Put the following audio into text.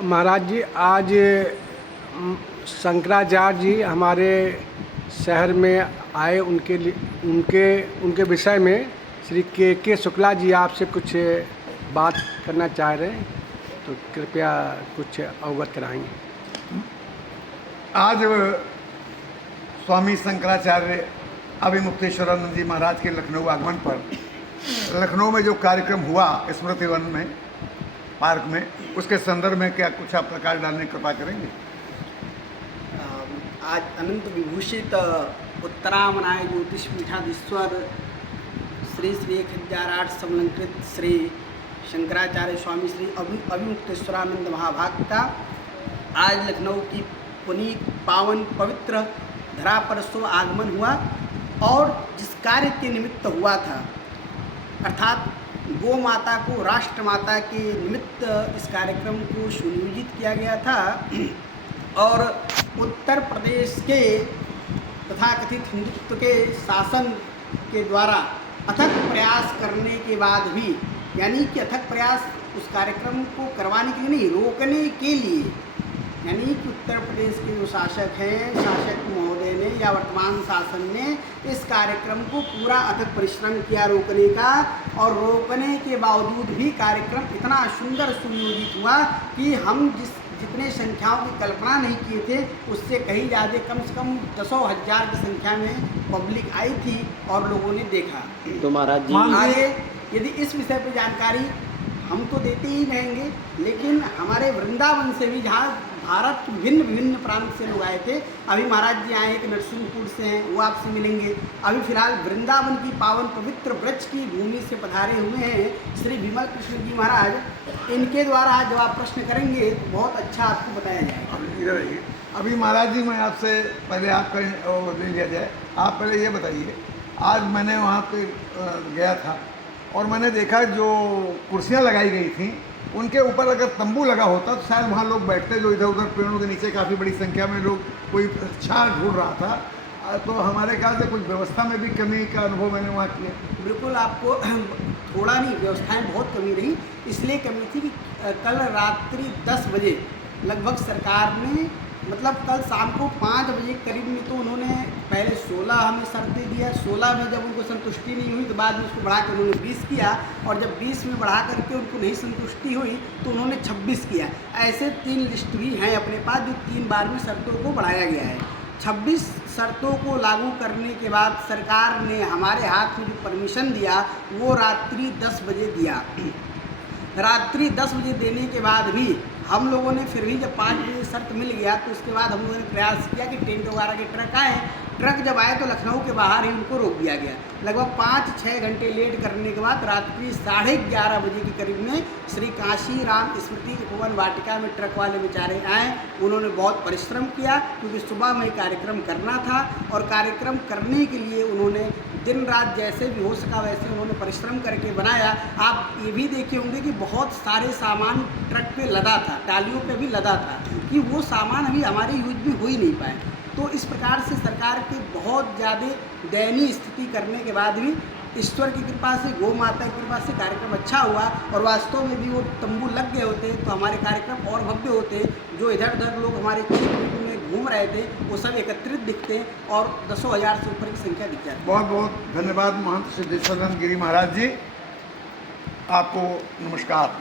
महाराज जी, आज शंकराचार्य जी हमारे शहर में आए। उनके विषय में श्री के शुक्ला जी आपसे कुछ बात करना चाह रहे हैं, तो कृपया कुछ अवगत कराएंगे। आज स्वामी शंकराचार्य अभिमुक्तेश्वरानंद जी महाराज के लखनऊ आगमन पर लखनऊ में जो कार्यक्रम हुआ स्मृति वन में पार्क में, उसके संदर्भ में क्या कुछ आप प्रकाश डालने की कृपा करेंगे। आज अनंत विभूषित उत्तरामनाय ज्योतिष पीठाधीश्वर श्री 1008 समलंकृत श्री शंकराचार्य स्वामी श्री अभिमुक्तेश्वरानंद महाभाग का आज लखनऊ की पुनीत पावन पवित्र धरा पर शुभ आगमन हुआ। और जिस कार्य के निमित्त हुआ था, अर्थात गौ माता को राष्ट्र माता के निमित्त इस कार्यक्रम को सुनियोजित किया गया था। और उत्तर प्रदेश के तथाकथित हिंदुत्व के शासन के द्वारा अथक प्रयास करने के बाद भी, यानी कि अथक प्रयास उस कार्यक्रम को करवाने के लिए नहीं, रोकने के लिए, यानी कि उत्तर प्रदेश के जो शासक हैं, शासक महोदय ने या वर्तमान शासन ने इस कार्यक्रम को पूरा अथक परिश्रम किया रोकने का। और रोकने के बावजूद भी कार्यक्रम इतना सुंदर सुनियोजित हुआ कि हम जितने संख्याओं की कल्पना नहीं किए थे, उससे कहीं ज़्यादा, कम से कम दसों हजार की संख्या में पब्लिक आई थी और लोगों ने देखा। तो महाराज जी आगे यदि इस विषय पर जानकारी हम तो देते ही रहेंगे, लेकिन हमारे वृंदावन से भी, जहाँ भारत विभिन्न प्रांत से लोग आए थे, अभी महाराज जी आए एक नरसिंहपुर से हैं, वो आपसे मिलेंगे। अभी फिलहाल वृंदावन की पावन पवित्र ब्रज की भूमि से पधारे हुए हैं श्री विमल कृष्ण जी महाराज। इनके द्वारा आज जब आप प्रश्न करेंगे तो बहुत अच्छा आपको बताया जाएगा। अभी महाराज जी, मैं आपसे पहले आपका ले लिया जाए, आप पहले ये बताइए। आज मैंने वहाँ पे गया था और मैंने देखा जो कुर्सियाँ लगाई गई थी उनके ऊपर अगर तंबू लगा होता तो शायद वहाँ लोग बैठते, जो इधर उधर पेड़ों के नीचे काफ़ी बड़ी संख्या में लोग कोई छां ढूंढ रहा था। तो हमारे ख्याल से कुछ व्यवस्था में भी कमी का अनुभव मैंने वहाँ किया। बिल्कुल, आपको थोड़ा नहीं, व्यवस्थाएं बहुत कमी रही। इसलिए कमी थी कि कल रात्रि 10 बजे लगभग सरकार ने, मतलब कल शाम को 5 बजे करीब में, तो उन्होंने पहले 16 हमें शर्तें दिया। 16 में जब उनको संतुष्टि नहीं हुई तो बाद में उसको बढ़ा कर उन्होंने 20 किया, और जब 20 में बढ़ा करके उनको नहीं संतुष्टि हुई तो उन्होंने 26 किया। ऐसे 3 लिस्ट भी हैं अपने पास जो 3 बार में शर्तों को बढ़ाया गया है। 26 शर्तों को लागू करने के बाद सरकार ने हमारे हाथ में जो परमिशन दिया वो रात्रि 10 बजे दिया। रात्रि 10 बजे देने के बाद भी हम लोगों ने फिर भी जब 5 बजे शर्त मिल गया तो उसके बाद हम लोगों ने प्रयास किया कि टेंट वगैरह के ट्रक आए। ट्रक जब आए तो लखनऊ के बाहर ही उनको रोक दिया गया। लगभग 5-6 घंटे लेट करने के बाद रात्रि 11:30 बजे के करीब में श्री काशी राम स्मृति उपवन वाटिका में ट्रक वाले बेचारे आए। उन्होंने बहुत परिश्रम किया क्योंकि सुबह में कार्यक्रम करना था, और कार्यक्रम करने के लिए उन्होंने दिन रात जैसे भी हो सका वैसे उन्होंने परिश्रम करके बनाया। आप ये भी देखे होंगे कि बहुत सारे सामान ट्रक पे लदा था, टालियों पे भी लदा था, कि वो सामान अभी हमारे यूज भी हो ही नहीं पाए। तो इस प्रकार से सरकार की बहुत ज़्यादा दयनीय स्थिति करने के बाद भी ईश्वर की कृपा से, गौ माता की कृपा से कार्यक्रम अच्छा हुआ। और वास्तव में भी वो तंबू लग गए होते तो हमारे कार्यक्रम और भव्य होते। जो इधर उधर लोग हमारे क्षेत्र में घूम रहे थे वो सब एकत्रित दिखते और दसों हजार से ऊपर की संख्या दिख जाती। बहुत बहुत धन्यवाद महंत सिद्धेश्वरानंद गिरी महाराज जी, आपको नमस्कार।